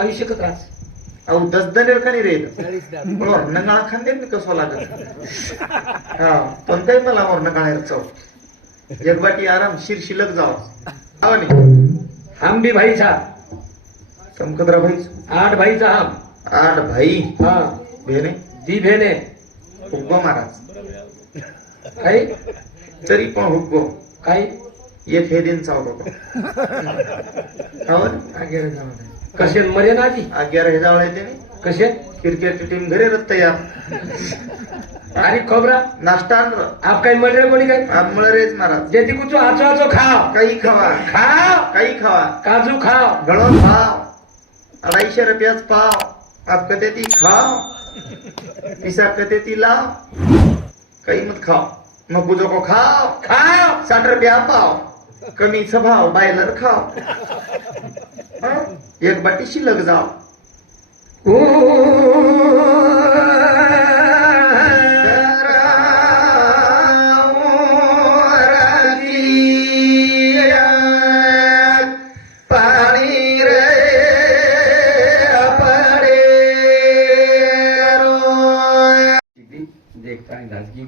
आयुष्य कत्राच अहो 10 दनेर का नाही रे नंगाळा खांदे मी कसं लागत हा पण काही मला नगाळ्यावर चव एक बाटी आरामशीर शिल्लक जाव हम भी भाई था समकद्रा भाई 8 भाईचा हम 8 भाई हा भेने दी भेने हुक्को महाराज काही तरी पण हुक्को काही एक हे दिन चावतो कसे मरे ना आधी 11 हे जावळ येते कसे क्रिकेट टीम घरी तयार आणि खोबरा नाश्ता आणलं आप काही मरे कोणी काही आप मळरेच महाराज जेती कुछ आचो आचो खाओ काही खावा खाओ काही खावा काजू खाओ गळो खाव 250 रुपयाच पाव आप कहते ती खाओ पिसा कहते ती लाव काही मत खाओ मग बुजो को खाओ खाओ 60 रुपया पाव कमी स्वभाव बायलर खाओ एक बाटी शिल्लक जाव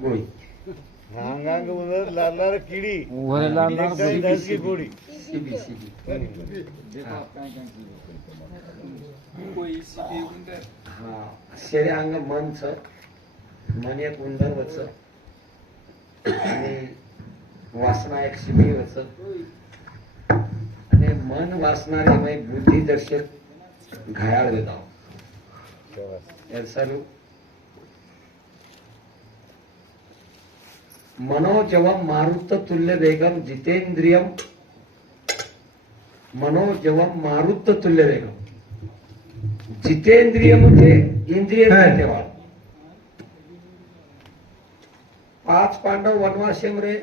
गोळी लागणार किडी गोडी हा शरीर अंग मनच मन एक उंदरवच आणि वासना एक शिबीवच आणि मन वासणारे मग बुद्धी दर्शक घायाळ वेदाव सर्व मनोजवम मारुत तुल्य वेगम जितेंद्रियम मनोजवम मारुत तुल्य वेगम जितेंद्रिय म्हणजे इंद्रिय तेव्हा 5 पांडव वनवासी रे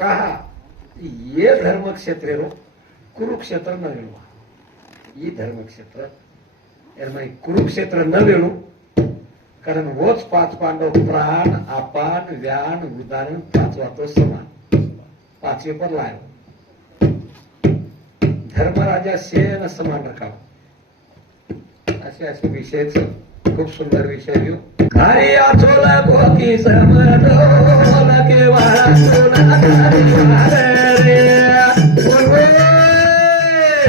कहा ये धर्म क्षेत्र रो कुरुक्षेत्र न वेणु ಈ धर्मक्षेत्र कुरुक्षेत्र न वेणु कारण वोच 5 पांडव प्राण अपान व्यान उदाहरण 5 वातो समान 5वे पर लाय धर्मराजा सेन समान रखावा असे विषयच खूप सुंदर विषय घेऊ हरी आचोला गोकी समतोल केवाळा सोना रे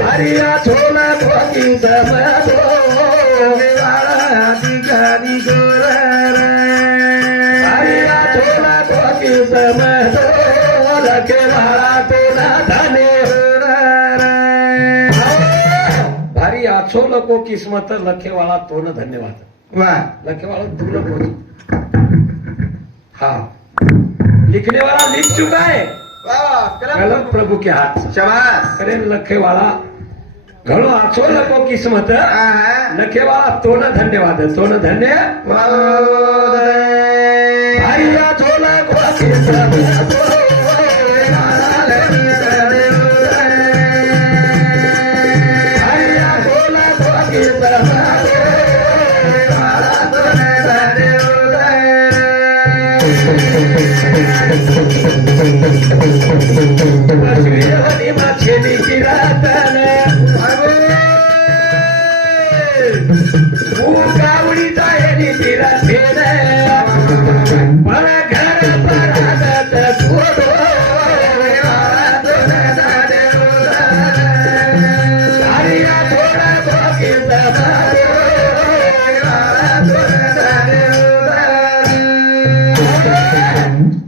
हरी आचोला गोकी समतोल केवाळा दिगानी गोर हरी आचोला गोकी समतोल केवाळा तोला धने भारी आछोल को किस्मत लखे वाला तो न धन्यवाद वाह लखे वाला दुर्लभ हो हाँ लिखने वाला लिख चुका है कलम प्रभु के हाथ से शाबाश करे लखे वाला घणो आछोल को किस्मत लखे वाला तो न धन्यवाद तो न धन्य भारी आछोल को किस्मत गावडीचा येणी तिरा फेर मला घर परागत सोडो हरिया थोडा भोगी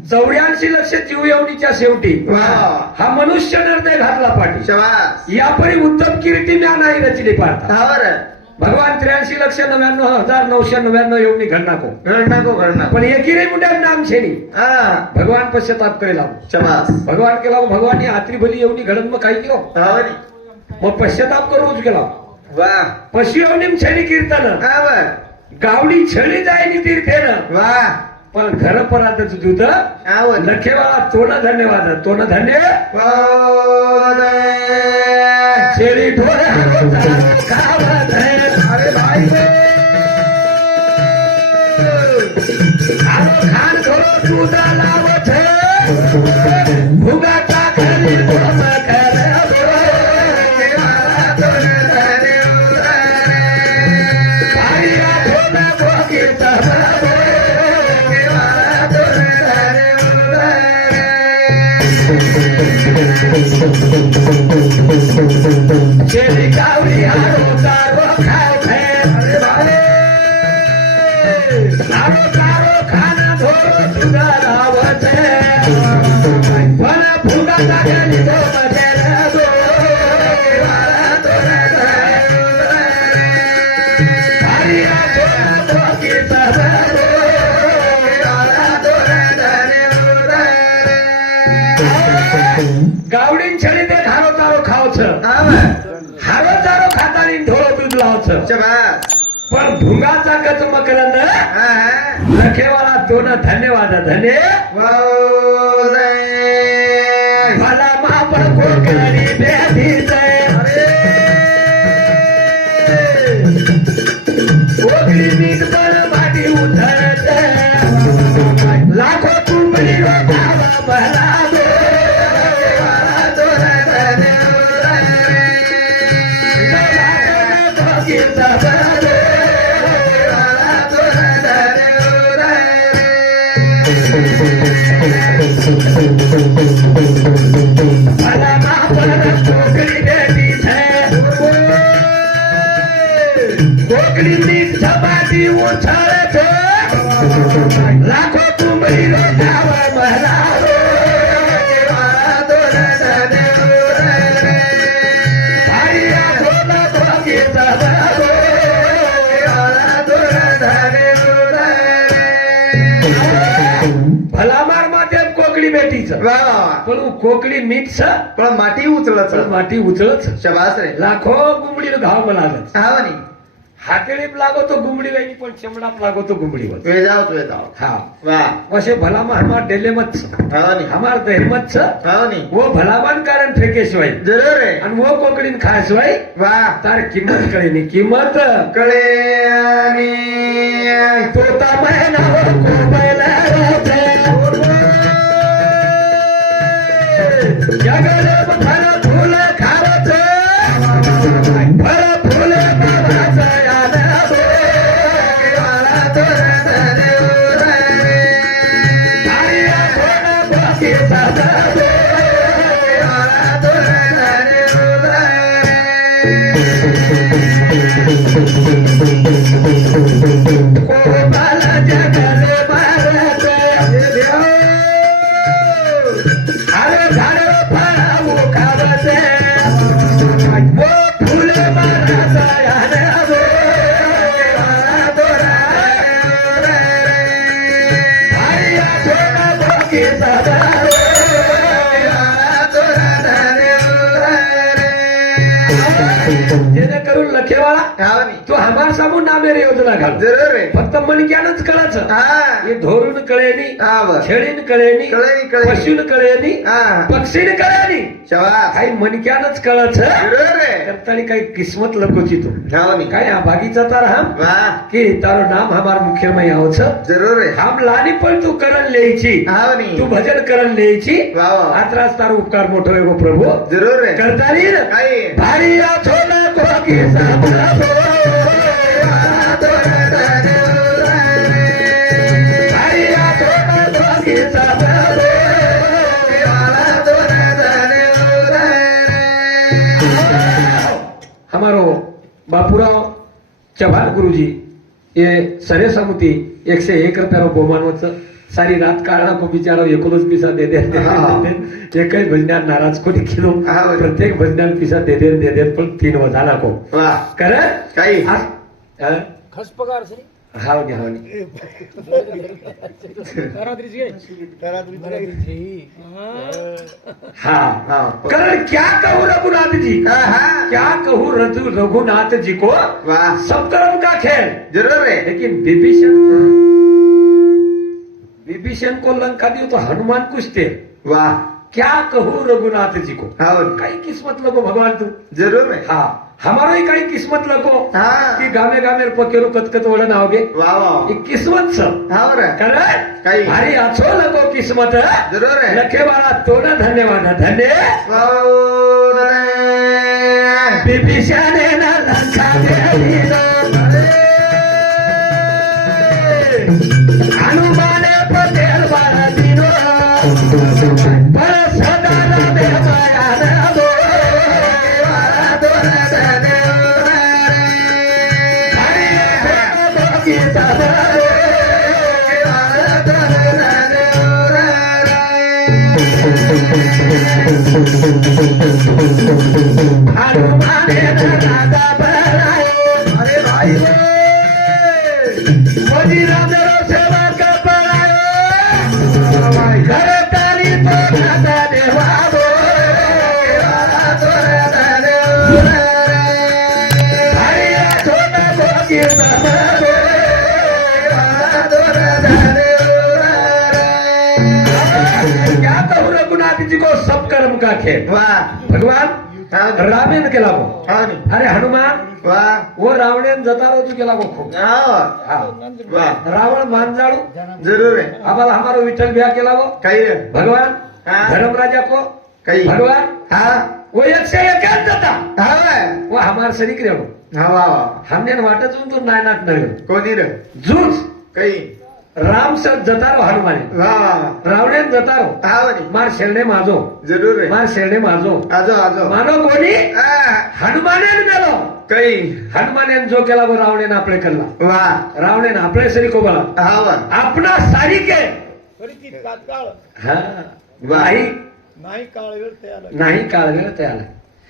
84 लक्ष जीव एवढीच्या शेवटी हा मनुष्य निर्णय घातला पाठी शाबास यापरी उत्तम कीर्ती म्या नाही रचली पाहता भगवान 83,99,999 एवढी घडनाको पण एकीरे मुंड्या नाम छेनी भगवान पश्चाताप करेला शाबास भगवान केला भगवान आत्री भली एवढी घडन मग काही केलो मग पश्चाताप करूच केला वाह पशु एवढी छेनी कीर्तन गावडी छळी जायनी तीर्थेन वाह पण घर परातच दूध लखेवाला तोन धन्यवाद तोन धन्य शेळी ढोरे अरे भाई खान थोडं दूध लावत भुगाचा घरी आठवला भोगीचा शेरी गावडी आरो तारो खाव आरो तारो खाना धोरो सुगा रावते पण फुगा जागली दो मजे दो हरिया धोरा धोकी सबरो गावडीन छडी दे हारो तारो खावछ हारो तारो खातानी ढोळो दूध लावछ पण भुंगाचा गच मकरंद लखेवाला दोन धन्यवाद धन्य मला मापड कोकणी बेधी कोकणी मीठ पण माटी उधळत लाखो कुंबडी गावा मला कोकणी मीठ झपाटी उछळत लाखो कुंबडी गावा मला भलामार माते कोकडी बेटीच पण कोकडी मीठ पण माटी उचलत माटी उचलच शबास रे लाखो गुंबडी घाव मला हा म्हणे हातेळीप लागतो गुंबडी वाईनी पण चमडाप लागतो गुंबडीवर वे जाओ हा वाह वसे भलामा हमार डेले मत हा म्हणे हमार दहमत छ हा म्हणे वो भलामान कारण फेकेशिवाय जरूर रे आणि वो कोकडीन खायशिवाय वाह तार किंमत कळे नी किंमत कळे आणि तोता महिना कोबैला जगले फल फूल खावत फल फूल बाबाचा याद जगले भारत अरे झाडे फळावू खावत वो फुले माराचा याद जेणेकरून लखेवाला हा म्हणे तो हमार समूह नामेर योजना घाल जरूर रे फक्त मनक्यानच कळाच हा हे धोरून कळेनी हा बर छेडीन कळेनी कळेनी पशून कळेनी हा पक्षीन कळेनी शबास काही मनक्यानच कळाच जरूर रे करतानी काही किस्मत लकोची तू हा म्हणे काय हा बागीचा तार हम वाह की तारो नाम हमार मुख्यमय आवच जरूर रे हम लानी पण तू करण लेयची हा म्हणे तू भजन करण लेयची वाह वाह आत्रास तार उपकार मोठो एगो प्रभू जरूर रे करतानी काय भारी आठवला कोकी साबरा भारी आठवला कोकी साबरा हमारो बापूराव चव्हाण गुरुजी ये सरे समुती 101 रुपयावर बहुमानवच सारी रात काढा को बिचारा एकोणच पिसा दे दे एकही भजन्यात नाराज कोणी केलो प्रत्येक भजन्यात पिसा दे दे पण 3 झाला को वाह कर काही खस पगार सरी हाव घ्या हाँ हाँ कारण क्या कहूँ रघुनाथ जी क्या कहूँ रघुनाथ जी को वाह सब कर्म का खेल जरूर रे लेकिन विभीषण को लंका दी तो हनुमान कुछ थे वाह क्या कहूँ रघुनाथ जी को हाँ काही किस्मत लगो भगवान तू जरूर रे हाँ हमारा ही काही किस्मत लगो हाँ कि गामे गामे पकेरू कतकत ओढण आवगे वाह वाह ये किस्मत सब हाँ रे काही भारी अच्छो लगो किस्मत जरूर रे लखे वाला तोड़ा धन्यवाद धन्य विभीषण ने न लंका दे हनुमान पटेल बाळा दिनो पर सदा रमे माया दो अरे भाई मोदी रामदेव सेवा का पढ़ाए घर तारी तो दादा देवा क्या तो रघुनाथ जी को सब कर्म का खेल वाह भगवान हाँ रामेन केला वो हाँ अरे हनुमान वाह वो रावणेन जता तू केला वो खूप हाँ हा. वाह रावण मांजाळू जरूर है आम्हाला हमारो विठ्ठल ब्याह केला वो काही रे भगवान हाँ. धर्मराजा को काही भगवान हाँ वो 101 जता हाँ वो हमार सरीक रेव हाँ वाह हमने वाटत तो नाही नाटणार कोणी रे जूज काही राम सर जतारो हनुमाने वाह वाह रावणेन जतारो हाँ वाली मार शेरणे माझो जरूर है मार शेरणे माझो आजो आजो मानो कोणी हाँ हनुमानेन मेलो काही हनुमानेन जो केला वो रावणेन आपले करला वाह रावणेन आपले सरी को बोला हाँ वाह आपला सारी के फरीથી તાત્કાળ हा वाह नाही काळ वेळ तयार नाही काळ वेळ तयार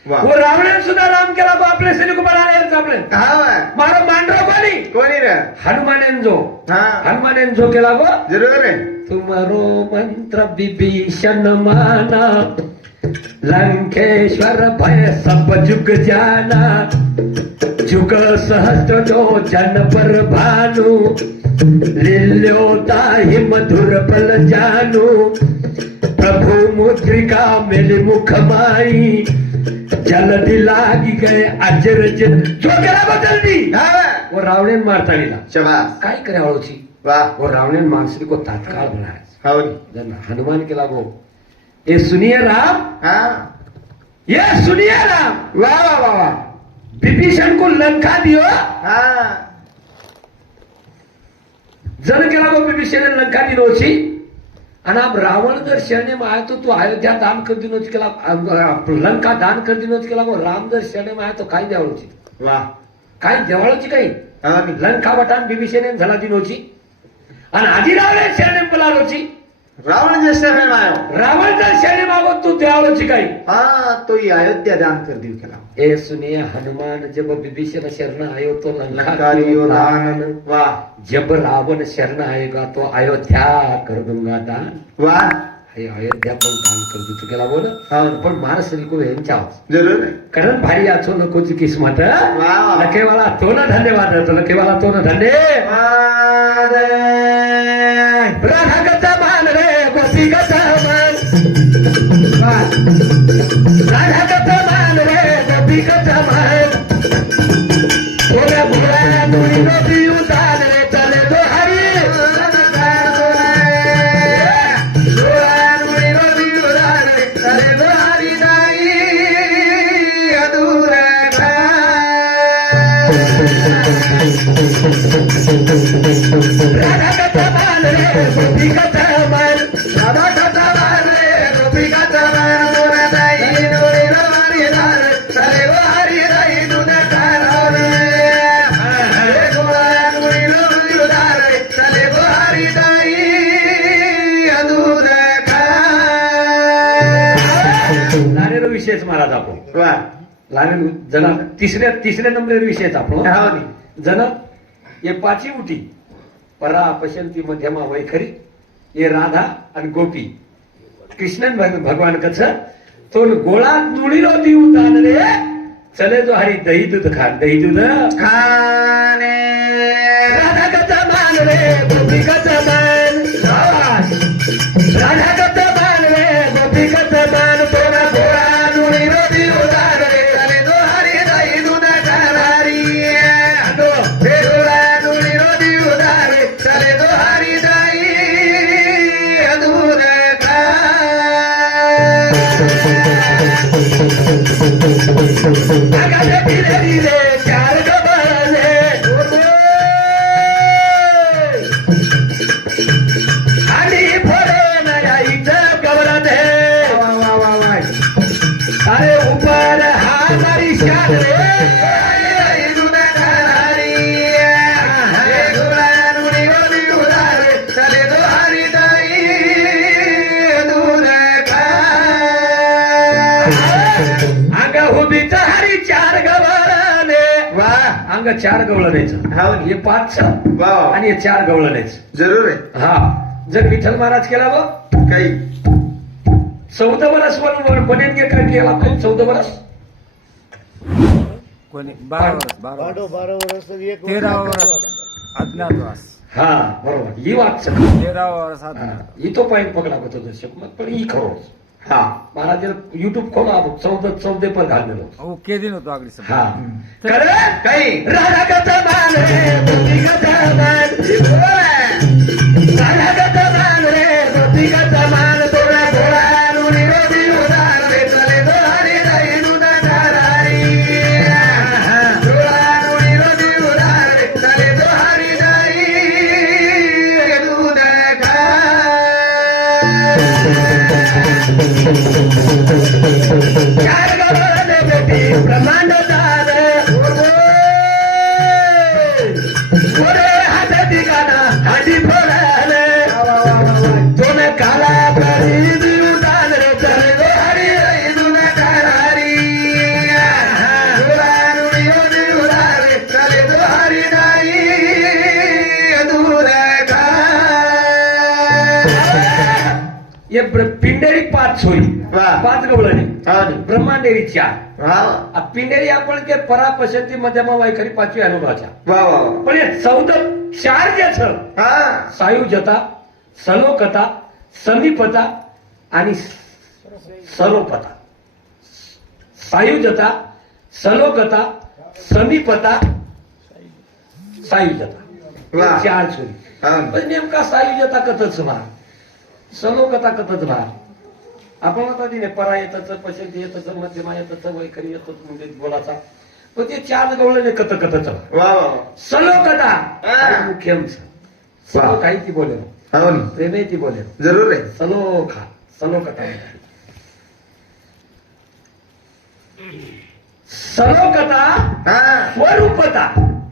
वाह वो रावणेन सुद्धा राम केला तो आपले सरी को बोला आपले हाँ वाह मारो मांडरो कोणी कोणी रे हनुमानेन जो हाँ हनुमानेन जो केला वो जरूर है तुम्हारो मंत्र विभीषण माना लंकेश्वर भय सब जुग जाना जुग सहस्त्र जो जन पर भानु लील्यो ताहि मधुर बल जानू प्रभु मुद्रिका मिली मुख माई जल्दी लागी गए अजरज जो केला वो जल्दी हाँ वाह वो रावणेन मारता गेला शाबाश काय करे आवळोची वाह वो रावणेन मानसरी को तात्काळ बनाया हाँ वाली जन हनुमान के लागो ये सुनिए राम हाँ ये सुनिए राम वाह वाह वाह वाह विभीषण को लंका दियो हाँ जन के लागो विभीषण ने लंका दिनोची आणि आप रावण जर शरणे माय तो तू अयोध्या दान कर दिनोच केला लंका दान कर दिनोच केला वो राम जर शरणे माय तो काय द्यावळोची वाह काय देवाळोची काही हाँ वाली लंका वटान विभीषण झाला दिनोची आणि आधी रावणे शरणे पलारोची रावण जैसे में आयो रावण जर शरणे मागो तू द्यावळोची काही हाँ तो ये अयोध्या दान कर दी केला ए सुनिए हनुमान जब विभीषण शरण आयो तो लंका दियो दान वाह जब रावण शरण आएगा तो अयोध्या कर दूंगा दान वाह हे अयोध्या पण दान कर दू तू केला बोल हाँ पण महाराष्ट्र को यांच्या जरूर है कारण भारी आचो नको किस्मत वाह लकेवाला तो ना धन्यवाद तो लकेवाला तो ना धन्यवाद राधा कथा मान रे गोपी कथा मान राधा कथा मान रे गोपी कथा मान बोला बोला नुरी नदी उतार रे चले दो हरी राधा कथा मान रे गोपी कथा मान राधा कथा मान रे गोपी कथा मान बोला दाई नुरी नदी उतार चले दो हरी दाई दुना रे बोला नुरी नदी उतार चले दो हरी दाई लानेरो विषयच महाराज आपण वाह लाने जन तिसऱ्या नंबर विषयच आपण हाँ वाली जन ये पाची उठी परा पशंती मध्यमा वैखरी ये राधा आणि गोपी कृष्णन भगवान कस तो गोळा तुळीलो देऊ दान रे चले जो हरी दही दूध खा दही दूध खाने राधा कथा मान रे गोपी कथा मान राधा कथा मान रे गोपी कथा मान तोरा गोळा तुळीलो देऊ दान रे चले जो हरी दही दूध खा हरी हॅलो हे गोळा तुळीलो देऊ दान रे चले जो हरी दही दूध खा आगाले धीरे धीरे चार गबाले मग 4 गवळण न्यायचं. हा हे 5 वा. आणि हे 4 गवळण न्यायचं. जरूर आहे. हा जर विठ्ठल महाराज केला बघ काही 14 वर्ष बनेन केला पाहिजे. 14 वर्ष कोणी 12 वर्ष 12 बारो वर्ष 12 वर्ष 1 13 वर्ष अज्ञातवास हा बरोबर ही वाच 13 वर्ष अज्ञातवास. ही तो पॉईंट पकडा होतो दर्शक मग पण ही खरो हा महाराज युट्यूब खोला 14 पर घाललेलो ओके दिन होतो अगदी हा तर- खरं काही राधागत मान रे गोपीगत मान राधागत मान रे गोपीगत मान थोडा थोडा निरोधी उदार रे चले दो हरी राई दुना धारारी थोडा निरोधी उदार रे चले दो हरी राई दुना चार गवळण बेटी ब्रह्मांड दार ओरे हात दिगाना हाती फोडाले दोन काला करी देऊ दान रे चले गो हरी रे दुन करारी दुरानुडी हो देऊ रे चले गो हरी नाही दूर ये पिंडेरी 5 होई वा. 5 गवळणी हा ब्रह्मांडेरी 4 वा पिंडेरी आपण के परापशती मध्यमा वैखरी 5वी अनुभवाच्या वा वा पण हे 4 जे छ हा सायुजता सलोकता समीपता आणि सलोपता सायुजता सलोकता समीपता सायुजता वा. 4 छोरी हा पण नेमका सायुजता कथच भार सलोकता कथच भार आपण आता दिले परा येतच पशंती येतच मध्यमा येतच वैखरी येतच म्हणजे बोलाचा पण ते 4 गवळणे कथ कथच वा वा सलोकता हा. मुख्यम सलो काही ती बोले हो ना. प्रेमे ती बोले जरूर आहे. सलोखा सलोकता सलोकता हा स्वरूपता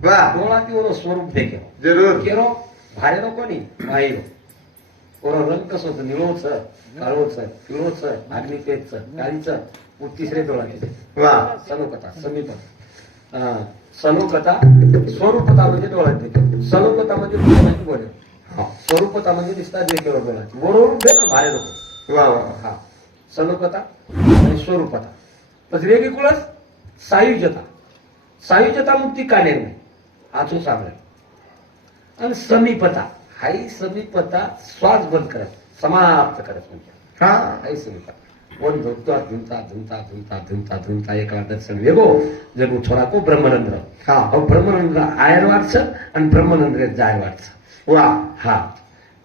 वा डोळाती ओरो स्वरूप देखे जरूर केरो भारेरो कोणी बाहेरो ओरो रंग कसं होतं निळोच काळोच पिळोच अग्नितेच काळीच तिसरे डोळाचे वा सलोकता समीपता सलोकता स्वरूपता म्हणजे डोळ्यात देखे सलोकता म्हणजे डोळ्याची बोले स्वरूपता म्हणजे दिसतात देखेवर डोळ्याची बरोबर दे ना भारे लोक वा वा हा सलोकता आणि स्वरूपता पण वेगळी कुळच सायुजता मुक्ती काढेल नाही आचू सांगेल आणि समीपता हाई समीपता श्वास बंद करत समाप्त करत म्हणजे हा हाई समीपता वन धुमता एका दर्शन वेगो जगू थोडा को ब्रह्मनंद्र हा ब्रह्मनंद्र आयर वाटच आणि ब्रह्मनंद्र जाय वाटच वा हा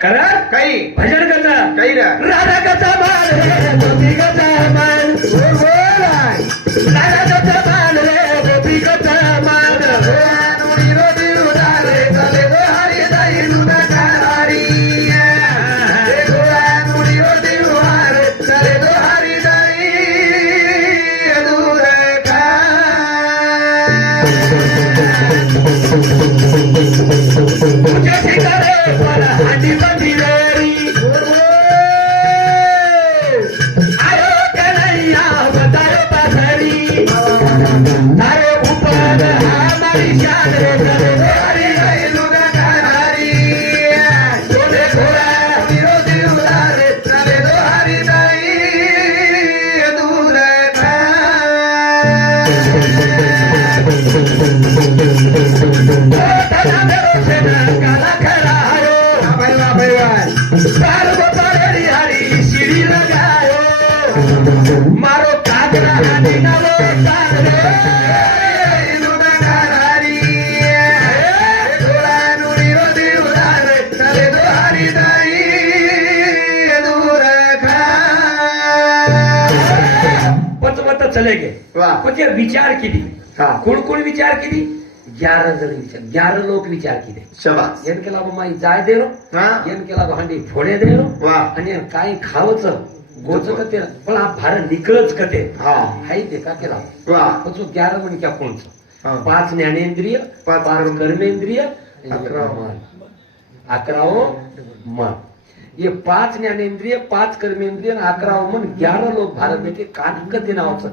करा काही भजन करता काही रा राधा कथा मान रे गोपी कथा मान राधा कथा मान रे गोपी कथा मान नुडी रोदी उदारे चले गो हरी दाई दुना करारी नुडी रोदी उदारे चले गो हरी दाई दूर मुझे ठिकाने पर हांडी बंदी रेरी आयो कन्हैया बतायो पथरी तारे ऊपर हमारी शान रे चले गो हरी हरी लुगा करारी बोले घोड़ा विरोधी उदारे चले गो हरी दाई दूर काला खड़ा आयो बाल गोपाली हरी सीढ़ी लगायो मारो कागरा हानी नवो तार रे लुगा करारी थोड़ा नुड़ी रोदी उदार चले दो हरी दाई दूर पत चले गे वा पण विचार केली हा कोण कोण विचार केली 11 जण विचार 11 लोक विचार केले शबास ಏನ್ ಕೆಲವು ಮಾಯಿ ಜಾಯ್ ದೇರು हा ಏನ್ ಕೆಲವು ಹಂಡಿ ಫೋಡೆ ದೇರು वा आणि काही खावच गोच कते पण हा भार निकळच कते हा हाय ते का केला वा पण तो 11 म्हण क्या कोणच हा 5 ज्ञानेंद्रिय 5 कर्मेंद्रिय 11 मन 11 मन ये 5 ज्ञानेंद्रिय 5 कर्मेंद्रिय आणि 11 मन 11 लोक भारत देते कानकते नावाचं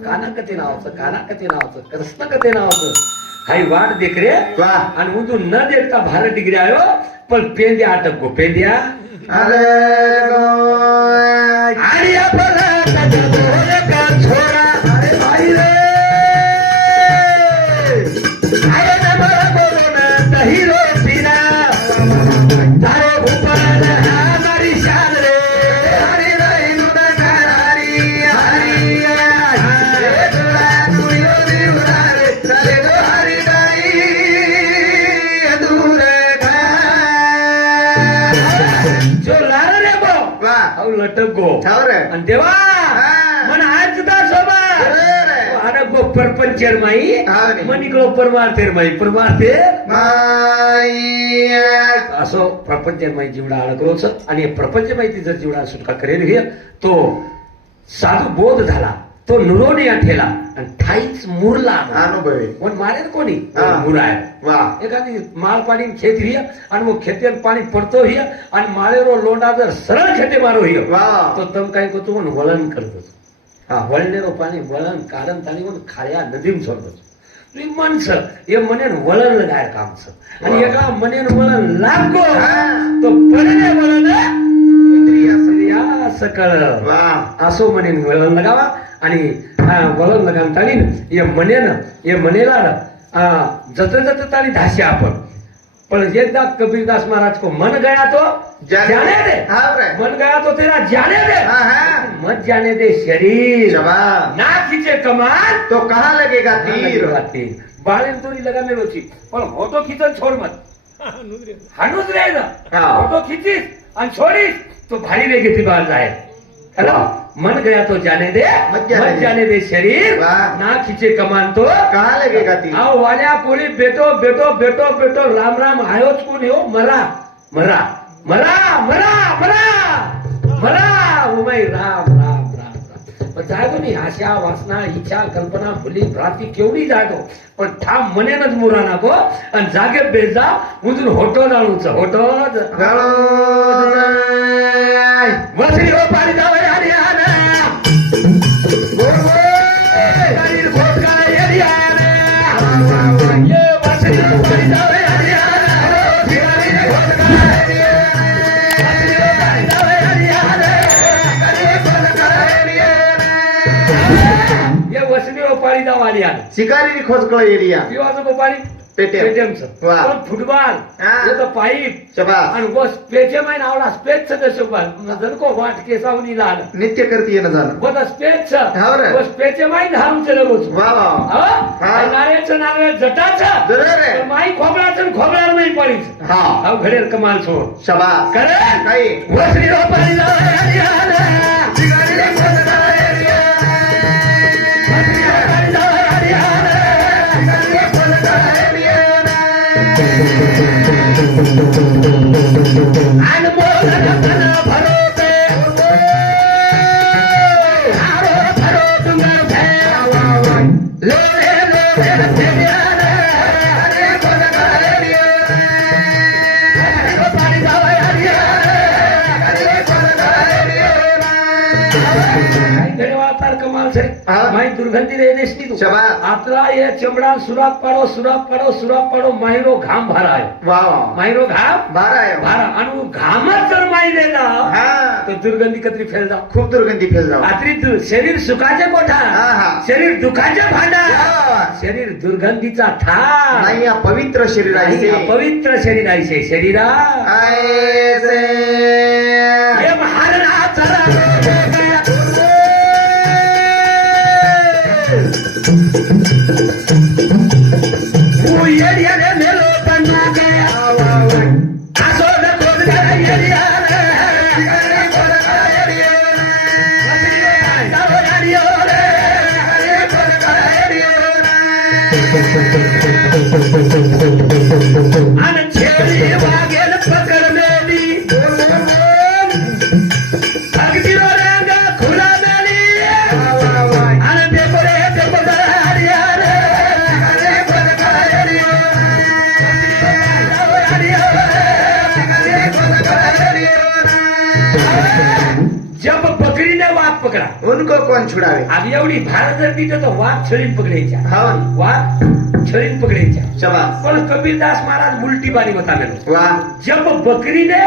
कृष्ण कते नावाचं हाई वाट देख रे વાહ અને હું તું ન દેખતા ભારે ડિગ્રી આવ્યો પણ પેંદ્યા અટક ગો પેંદ્યા અરે આડિયા ભલા કદોરે કા છોરા અરે ભાઈ રે આયે ને મારા બોલો ને તહીરો પીરા તારે ઉપર મારી શાન રે હરી રહી નો દકારી હરી હરી તુયો દીવરા રે તારે તો હરી રહી દૂરે જો લાર રે બો વાહ આવ લટકો ચાવરે અને દેવા હા. મને આજ દા સોબા અરે રે. આને ગો પરપંચર માઈ હા ને. મનિકલો પરમાર્થેર માઈ પરમાર્થેર માય असो प्रपंचमय जीवडा अडकलो आणि प्रपंचमय जर जीवडा सुटका करेल हे तो साधू बोध झाला तो नुरोनी ठेला आणि ठाईच मुरला अनुभवी पण मारेल कोणी हा. मुराय વાહ एखादी माळ पाणी खेत रिय आणि मग खेतेर पाणी पडतो हिय आणि माळेरो लोंडा जर सरळ खेते मारो हिय વાહ तो तम काय करतो म्हणून वळण करतो हा वळणेरो पाणी वळण कारण ताणी म्हणून खाया नदीम सोडतो तुम्ही मनस हे मनेन वळण लगाय काम छ आणि वाह. एका मनेन वळण लागो हा. तो पडणे वळण इंद्रिया सकळ વાહ असो मनेन वळण लगावा आणि वळण लगान ताणी ये मनेला जत जत ताणी धासे आपण पण एकदा कबीरदास महाराज को मन गया तो जाने दे હા રે मन गया तो तेरा जाने दे હા હા मत जाने दे शरीर શાબાશ ना खींचे कमान તો કહાં लगेगा तीर बाळेन तोडी लगामेलो છી પણ હોટો ખીચન છોડ મત હાનુજ રહે ના હા. હોટો ખીચીસ અને છોડીસ તો ભારી રે ગેતી બહાર જાય હેલો मन गया तो जाने दे मत जाने दे शरीर वाह. ना खींचे कमान तो कहां लगेगा तीर आओ वाल्या कोणी बेटो बेटो बेटो बेटो राम राम आयोच कोणी हो मरा मरा मरा मरा मरा मरा उमय राम राम राम राम पण जागो नाही आशा वासना इच्छा कल्पना फुली भ्रांती केवढी जागो पण ठाम मनेनच मुरा नाको आणि जागे बेजा उजून होटो जाणूच होटो ગાળો જાય. वसरी हो पाणी जावे आणि आना गोड गोड गाडीर खोट काय येरी आना ये वसरी हो पाणी जावे आणि आना गाडीर खोट काय येरी आना वसरी हो पाणी जावे आणि आना गाडीर खोट काय येरी आना ये वसरी हो पाणी जावे आणि आना શિકારીની ખોજકળ એરિયા पीवाचं को पाणी पेटेम. पेटेमचं वाह. पण फुटबॉल हा. हे तर पाईप શાબાશ आणि बस पेचेम आहे ना आवडा स्पेसचं कसं पण जणको वाट केसावनी लाल નિત્ય करती येणं जाणं बस स्पेसचं हो रे. बस पेचेम आहे धारून चले रोज वा वा हा. नारळचं नारळ जटाचं बरोबर आहे. पण माई खोबळाचं आणि खोबळावर नाही पडीच हा हा घडेल कमाल सोड શાબાશ करे काही वसरी रो पाणी जावे आणि आले. शिकारीला खोट जावे आणि आले. वसरी रो पाणी जावे आणि आले. शिकारीला खोट जावे आणि आले. अनमोल रतन भरोसे हारो भरो डुंगर भैरवा लोरे लोरे रत्याने हरे खोट जावे आणि आले. हरे पाणी जावे आणि आले. हरे खोट जावे आणि आले. धन्यवाद तार कमाल से हा. माई दुर्गंधी रे देशनी तू શાબાશ आतला ये चमड़ा सुराब पाडो मायरो घाम भराय वा वा मायरो घाम बारा आहे भारा आणि घामात जर माई देला हा तर दुर्गंधी कत्री फेल जा खूप दुर्गंधी फेल जाऊ रात्री शरीर सुखाचे कोठा हा, हा. शरीर दुखाचे भांडा वा. शरीर दुर्गंधीचा ठा नाही या पवित्र शरीराचे पवित्र शरीर आहे शरीरा ऐसे हे महारणाचा येड्याने मेलो कंडू गया असो न खोद गया येड्याने खोद गया येड्याने जाओ येड्याने खोद गया येड्याने आणि छेडी वागेल पकडलेली अगदी रंगा खुला मेली आणि बेपरे जब बकरी ने वाट पकडा उनको कौन छुड़ावे अब एवढी भारत जर दिली तो वाघ छळीन पकडायच्या हाँ वाघ छळीन पकडायच्या शाबाश पण कबीरदास महाराज उलटी बारी बतावे वाह जब बकरी ने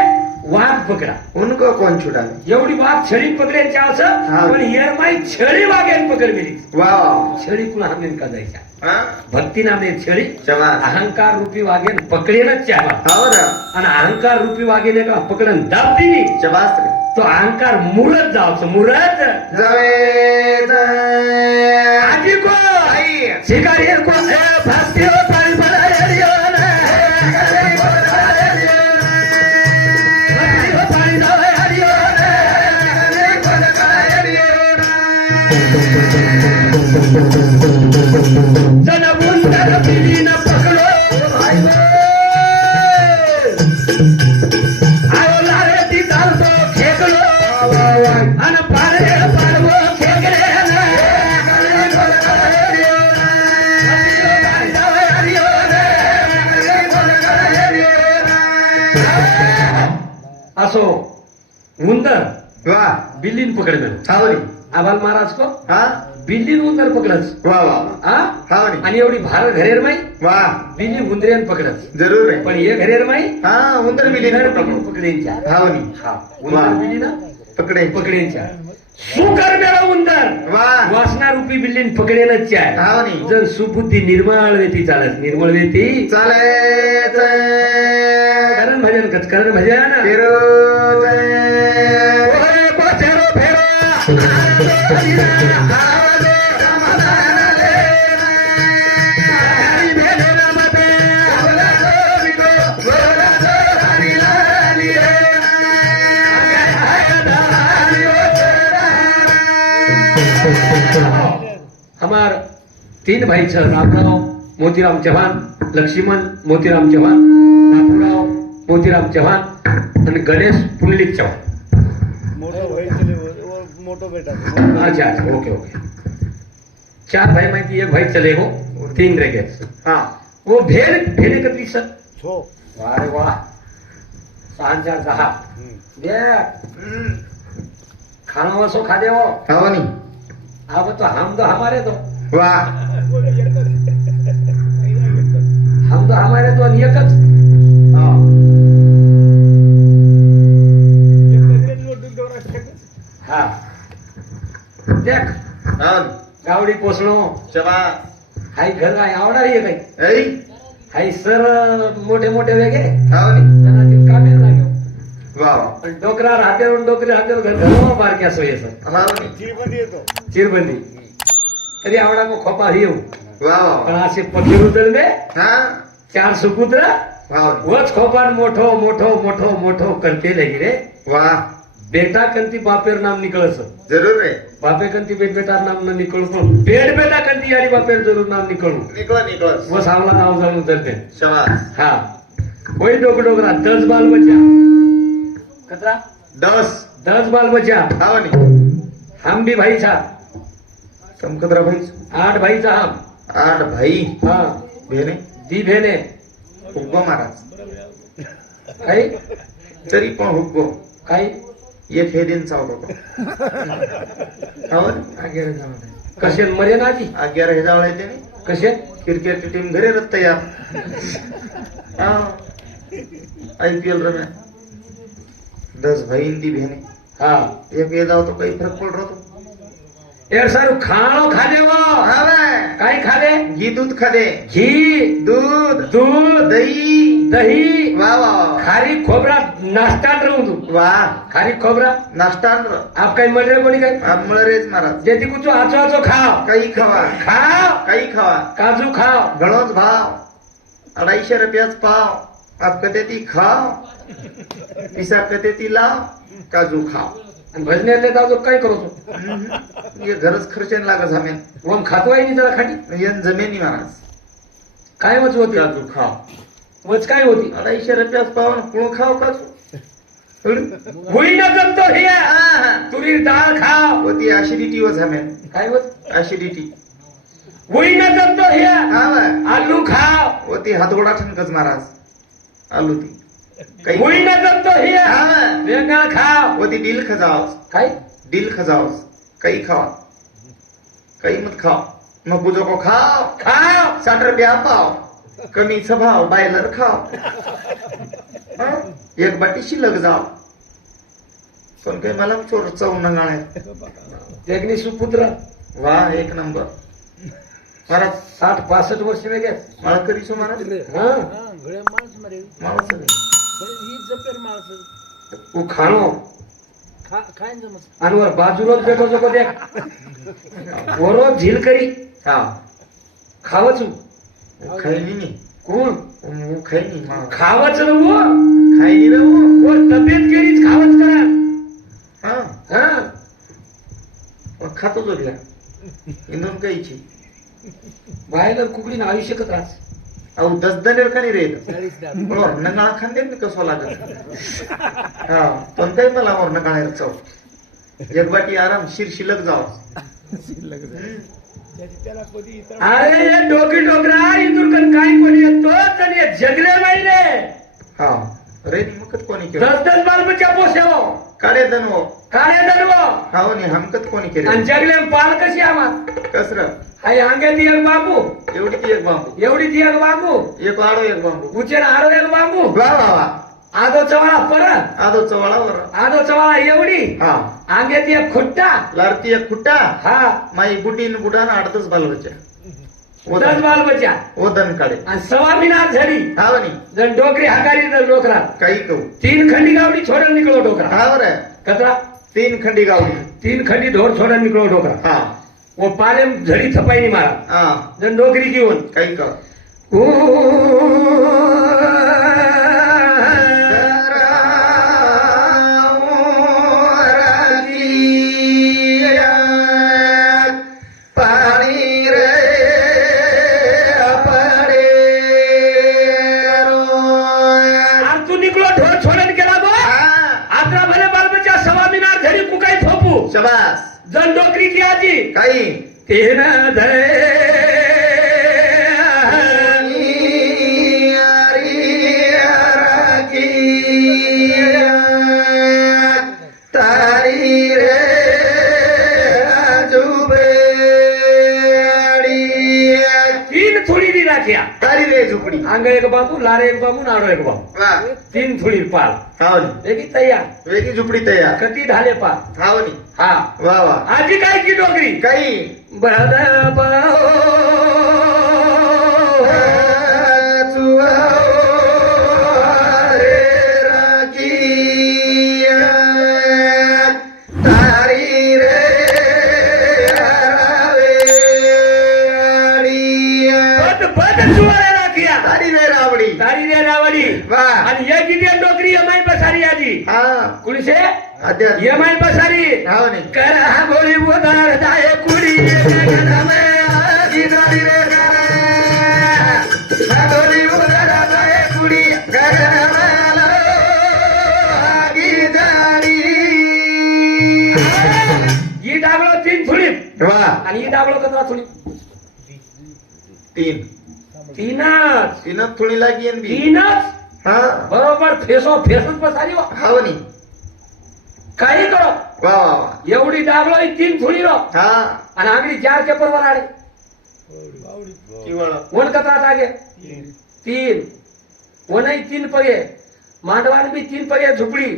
वाघ पकडा उनको कौन छुड़ावे एवढी वाघ छळीन पकडायच्या हा. असं पण येरमाई छळी वाघेन पकडलेली वाह छळी कुणा हामेन का जायच्या हाँ भक्ती नामे छळी शाबाश अहंकार रूपी वाघेन पकडेनच चाहवा और आणि अहंकार रूपी वाघेने का पकडन दाब दिली शाबाश रे तो अहंकार मुरत जावचं मुरत जावे आजी को आई शिकारी को भक्ती हो पाणी भक्ती हो पाणी जावे जन बुंदर पिली न पकडो आयो लारे ती चालतो खेकलो आणि पारे पाडवो खेकडे असो उंदर वाह बिल्लीन पकडलं सावरी आबाल महाराज को हाँ बिल्लीन उंदर पकडच वाह वाह हा सावरी आणि एवढी भारत घरेर माई वाह बिल्ली उंदरेन पकडच जरूर है पण हे घरेर माई हाँ उंदर मिली बिल्ली पकडेनच्या हावनी हा वाह. उंदर बिल्ली ना पकड़े पकडेनच्या सुकर मेळा उंदर वाह वासना रूपी बिल्लीन पकडेनच आहे हावनी जर सुबुद्धी निर्मळ वेती चालत निर्मळ वेती चाले करण भजन कच करण भजन फिरो ओरे बोचेरो फेरो हमार तीन भाई छ रामराव मोतीराम चव्हाण लक्ष्मण मोतीराम चव्हाण बापूराव मोतीराम चव्हाण आणि गणेश पुंडलिक चव्हाण मोठो भाई चले वो मोटो बेटा अच्छा अच्छा ओके ओके चार भाई माहिती एक भाई चले हो तीन रह गए हाँ वो भेड़ भेड़े का तीसर छो वाह रे वाह सांचा दहा दे खाना वसो खा दे हो हावनी अब तो हम तो हमारे तो वाह हम तो हमारे तो एकच हाँ. हा देख हावनी गावडी पोसणो शाबाश हाई घर काय आवडा ये काही ऐ हाई सर मोठे मोठे वेगे हावनी त्यांना कामे लागेल वाह पण डोकरा राहतेवर डोकरी राहतेवर घर घरवा बारक्या सोयी सर हावनी जीवन येतो चिरबंदी तरी आवडा मग खोपा येऊ वाह पण असे पकीर उचलले हाँ चार सुपुत्र हावनी वच खोपान मोठो मोठो मोठो मोठो करते लगी रे वाह बेटा कंती बापेर नाम निकळस जरूर है बापे कंती बेट बेटा नाम न निकळू पण बेट बेटा कंती यारी बापेर जरूर नाम निकळू निकला निकला व सावला नाव जाणून उतरते शाबाश हा होई डोक डोकरा 10 बाल बचा कतरा 10 बाल बचा हावनी हम भी भाई था समकद्रा भाई 8 भाई था हम 8 भाई हाँ बहने दी भेने हुक्को महाराज काही तरी पण हुक्को काही एक हे दिन चावतो हावनी आगे जाऊ कसे मरे ना आधी 11 हे जावळ येते नी कसे क्रिकेट टीम घरे रत तयार हाँ IPL रमे 10 भाई दी बहने हा एक ये जाओ तो कई फरक पड़ रहा तो यार सर खाणो खादे वो हावे काही खादे घी दूध खादे घी दूध दूध दही दही वाह वाह वाह खारी खोबरा नाश्ता रहूं तू वाह खारी खोबरा नाश्ता आप काही म्हणले कोणी काही आप मळरेच महाराज जेती कुछ आचो आचो खाओ काही खावा खाओ काही खावा काजू खाओ घणोच भाव 250 रुपयाच पाव आप कहते ती खाओ पिसा कहते ती लाव काजू खाओ आणि भजनेले जाऊ काय करू तू ये घरच खर्चन लाग जमेन वम खातो आहे नी जरा खाटी यन जमेनी महाराज काय वच होती काजू खाओ वच काय होती 250 रुपयाच पाव कुळ खाओ काजू होई ना जमतो हे तुरी डाळ खाओ होती ऍसिडिटी व जमेन काय वच ऍसिडिटी होई ना जमतो हे हा आलू खाओ होती हातगोडा ठणकच महाराज आलू ती काही होई ना जमतो हे हा वेंगळ खाओ होती डील खजाव काय डील खजाव काही खावा काही मत खाओ मग बुझो को खाओ खाओ 60 रुपया पाव कमी स्वभाव बायलर खाओ एक बाटी शिल्लक जाओ पण काही मला चोर चव नंगाळ तेगनी सुपुत्र वा एक नंबर महाराज 60-65 वर्ष वेगळे मला करीसो महाराज हा घडे माणस मरे मला सगळे पण ही जपेर माणस तू खाणो खायन जमत आणि वर बाजूला बेटो जको दे वरो झील करी हा खावच खायनी नाही कोण खायनी खावच न वो खायनी रे वो. वर तब्येत केलीच खावच करा हा हा मग खातो जो घ्या इंदून काहीची बाहेर कुकडीनं आयुष्यकच राहत अहो 10 दनेर का रे 40 नंगाळा खांदे मी कसं लागत हा पण काही मला मोर नंगाळ्याला चव एक बाटी आराम शिल्लक जाव त्याला कधी इतर अरे ये डोकी डोकरा इथून काय कोणी येतो तर हे जगले नाही रे हा रे मकत कोणी केलं 10 बालबच्चा पोसेव काळे दनवो काळे दडव हाव नी हमकत कोणी आणि केलं जगले पाल कशी आम्हा कसर हाय अंगे ती एक बाबू एवढी ती एक बांबू एवढी ती एक बाबू एक आडो एक बांबू उचेर आरो एक बाबू वा वा वा आदो चवाळा परत आदो चवळावर आदो चवाळा एवढी हा अंगे ती एक खुट्टा लारती एक खुट्टा हा माई बुटीन बुडान 8 बालबच्चा 10 बालबच्चा ओदन काढे आणि 1.25 मिनार झाली हाव नी जण डोकरी हाकारी जर डोकरा काही कहू 3 खंडी गावडी छोडून निकलो डोकरा हाव रे कचरा 3 खंडी गावडी 3 खंडी ढोर छोडून निकलो डोकरा हा वो पाले झडी थपाईनी मारा हा जण डोकरी घेऊन काही कह तू निकलो ढोर छोडून गेला बो आत्रा भले बालबच्चा 1.25 मिनार झडी कुकाई थोपू शबास जण डोकरी की आजी काही तेन धरे तारी रे तीन थोडी दी राख्या तारी रे झुपडी अंग एक बाबू लारे एक बाबू नाडो एक बाबू वा 3 थोडी पाल हाव नी वेगळी तयार वेगळी झुपडी तयार कती ढाले पाल हाव नी हा वा वा आजी काय की डोकरी काही तारी रे रावडी तारी रे रावडी वा आणि ये किती डोकरी यमाई पसारी आजी हा कुणीसे अध्या यमाई पसारी हाव नी कर हा बोली बोदार जाय कुडी आधी तारी रे गोरी उदर जाय कुडी गगनमाला आगी जाडी ही डाबलो 3 थोडी वा आणि ही डाबलो कचरा थोडी 3 तीनच 3 थोडी लागी येन बी तीनच हा बरोबर फेसच पसारी वा हाव नी काही करो वा वा वा एवढी डाबलो 3 थोडी रो हा आणि आगली 4 के परवर आले किवळ वन कचरा टाके 3 वनही 3 पगे मांडवान बी 3 पगे झुपडी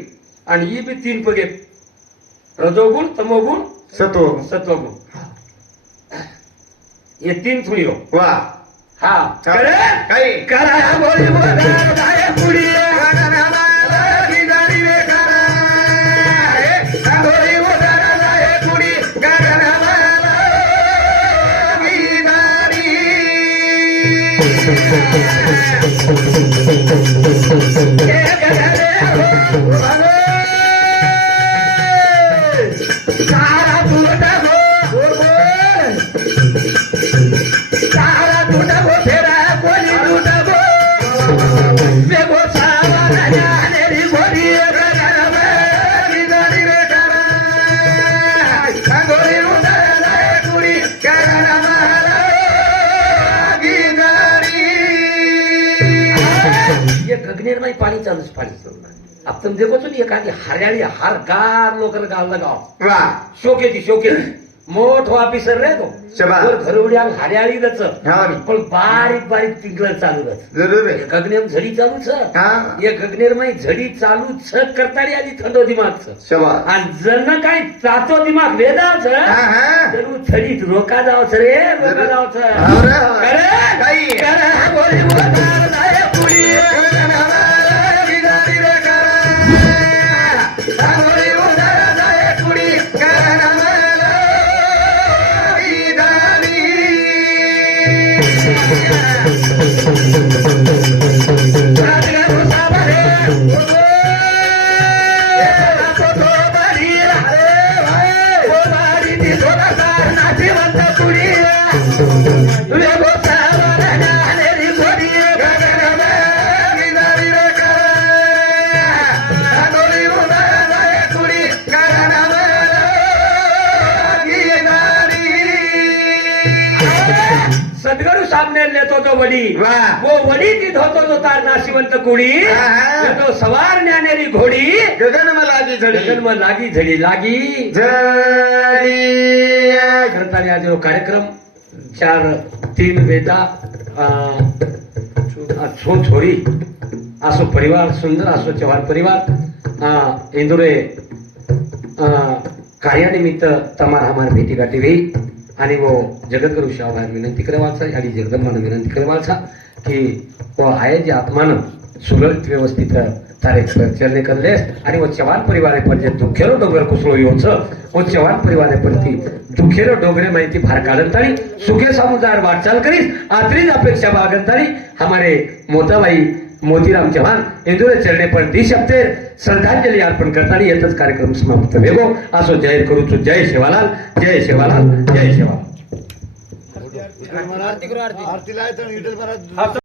आणि ही बी 3 पगे रजोगुण तमोगुण सतो सत्वगुण ये 3 थोडी रो वा हा करे काही करा बोली बोदार जाय कुडी गगनमाला आगी जाडी रे करा गोरी उदर जाय कुडी गगनमाला आगी जाडी गगनेर माही पाणी चालूच पाणी अब तुम देखो तो नहीं एखादी हरियाली हार गार लोकर गाल लगाव वा शोकेती मोठो ऑफिसर रे तो शाबास. घरवडी आम हरियाळी दच हा पण बारीक बारीक पिंगळ चालू दच जरूर आहे. गगनेम झडी चालू छ हा ये गगनेर माई झडी चालू छ करताडी आली थंडो दिमाग छ शाबास. आणि जर ना काही चाचो दिमाग वेदाव छ हा हा जरूर झडीत रोका जाव छ रे रोका जाव छ हो रे, हो. करे काही. करे बोली बोलणार नाही पुढी सदगुरु सामने लेतो तो वडी वाह. वो वडी ती धोतो तो तार नाशिवंत कुडी हा. लेतो सवार न्यानेरी घोडी गगन मला आधी झडी जन्म लागी झडी लागी झडी करताना आज जो कार्यक्रम 4-3 वेदा छो छोरी असो परिवार सुंदर असो चव्हाण परिवार इंदुरे कार्यानिमित्त तमार हमार भेटी गाठी वेई आणि वो जगद्गुरु शाहबार विनंती करवाचा आणि जगदंबानं विनंती करवाचा की वो आहे जे आत्मानं सुललित व्यवस्थित तारे चलने करलेस आणि वो चव्हाण परिवारे पर जे दुखेरो डोंगर कुसळो योच वो चव्हाण परिवारे परती दुखेरो डोंगरे माहिती भार काढताळी सुखे समुदार वाटचाल करीस आतरीच अपेक्षा बागंताळी हमारे मोताबाई मोतीराम चव्हाण इंदुरे चरणे पर दी शब्दे श्रद्धांजली अर्पण करताना येतच कार्यक्रम समाप्त वेगो असो जय करूचो जय शिवालाल जय शिवालाल जय शिवालाल आरती करू आरती आरतीला